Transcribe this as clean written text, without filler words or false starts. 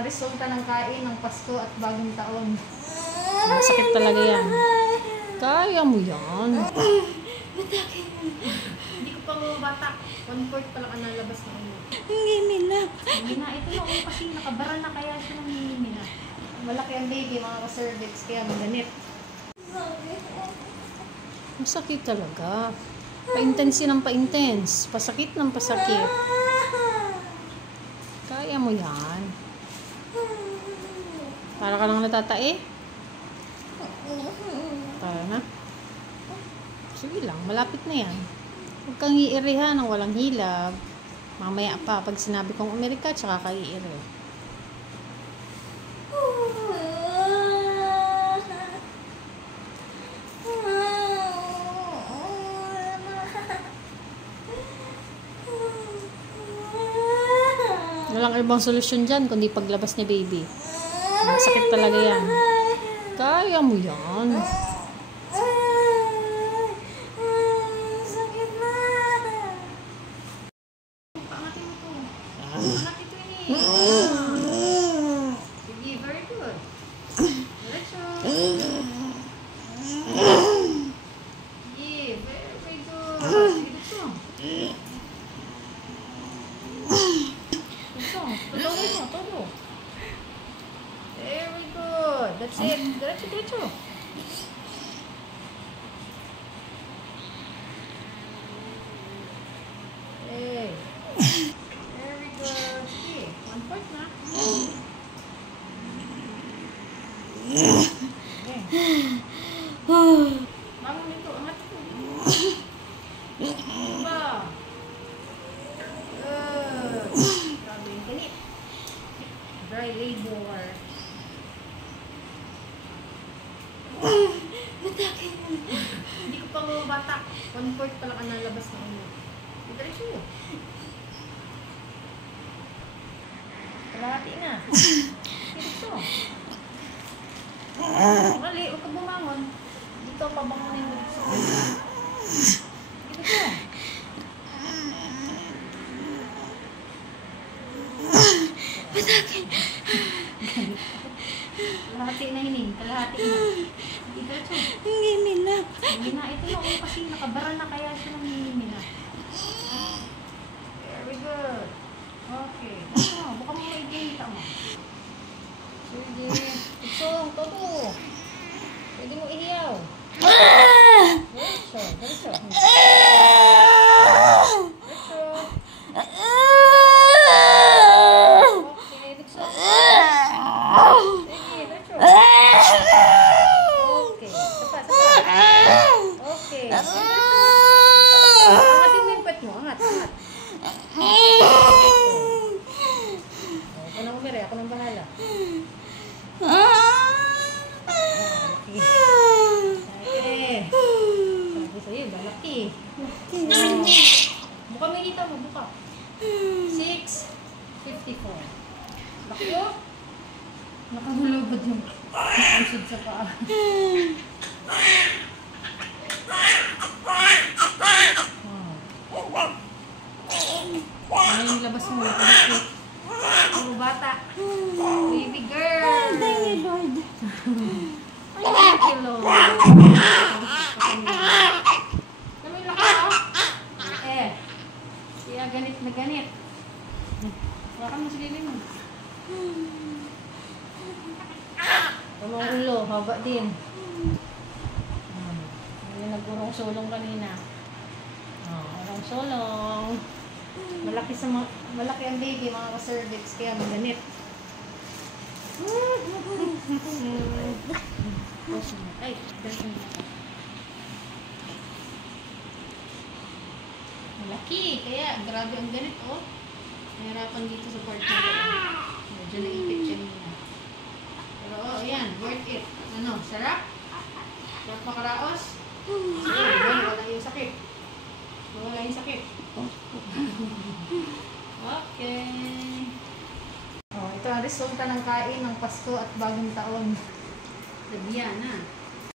ang resulta ng kain ng Pasko at Bagong Taon. Masakit talaga yan. Kaya mo yan. Hindi ko pa mabatak. 1/4 pa lang ang nalabas na ulo. Hindi nila. Hindi na. Ito na ulo kasi nakabara na kaya siya ng hihimi na. Malaki ang baby, mga ka-cervix, kaya maganit. Masakit talaga. Pa-intense ng pa-intense. Pasakit ng pasakit. Kaya mo yan. Para ka lang natatae. Tara na. Sige lang, malapit na yan. Huwag kang iirihan ng walang hilab. Mamaya pa, pag sinabi kong Amerika, tsaka ka iiri. Walang ibang solusyon dyan, kundi paglabas ni baby. Masakit talaga yan. Kaya mo yan. Paangatin mo to. Anak ito eh. Sige, very good. Diretso. Sige, very good. Diretso. Tulungin mo, todo. Very good. That's it. Diretso, diretso. Hey. Very good. Sige, 1/4 na. Okay. Bangon nito, angat ito. Diba? Grabe yung ganit. Dry labor. Hindi ko pa mabatak. 1/4 pa lang ang nalabas na ulo. Diretso yun. Kalahati na. Diretso. Mali, huwag ka bumangon. Dito, pabangonin mo. Diretso. Kalahati na hining. Kalahati na. Diretso. Hindi nila. Hindi na. Ito na ulo kasi nakabara na kaya siya ng hihimi na. Very good. Okay. Baka mo maigilita mo. Sige. Itsong, todo. Pwede mo ihiyaw. Diretso. Diretso. Diretso. Okay. Diretso. Sige. Diretso. Okay. Sapa, sapa. Okay. Angatin mo yung pet mo. Angat, angat. Ako nang umiri. Ako nang bahala. Okay. Sabi sa'yo, balaki. Buka may dito mo. Buka. 6:54. Bakyo? Nakahulubad yung usod sa paa. Ano yung labas mo? Puro bata. Baby girl. Thank you, Lord. Thank you, Lord. Kamay laki ha? Kaya ganit na ganit. Wakan mo sa lilim mo. Tulong ulo, haba din. Hindi nagurong sulong kanina. Urong sulong. Malaki ang baby, mga ka-cervix, kaya maganit. Ay, ganito. Malaki, kaya grabe ang ganit, oh. Nahirapan dito sa part na ito. Medyo naipit siya nila. Pero, oh, ayan, worth it. Ano, sarap? Sarap makaraos? Sige, wala yung sakit. Wala yung sakit. Okay. Oh, ito ang resulta ng kain ng Pasko at Bagong Taon. Lagyan na.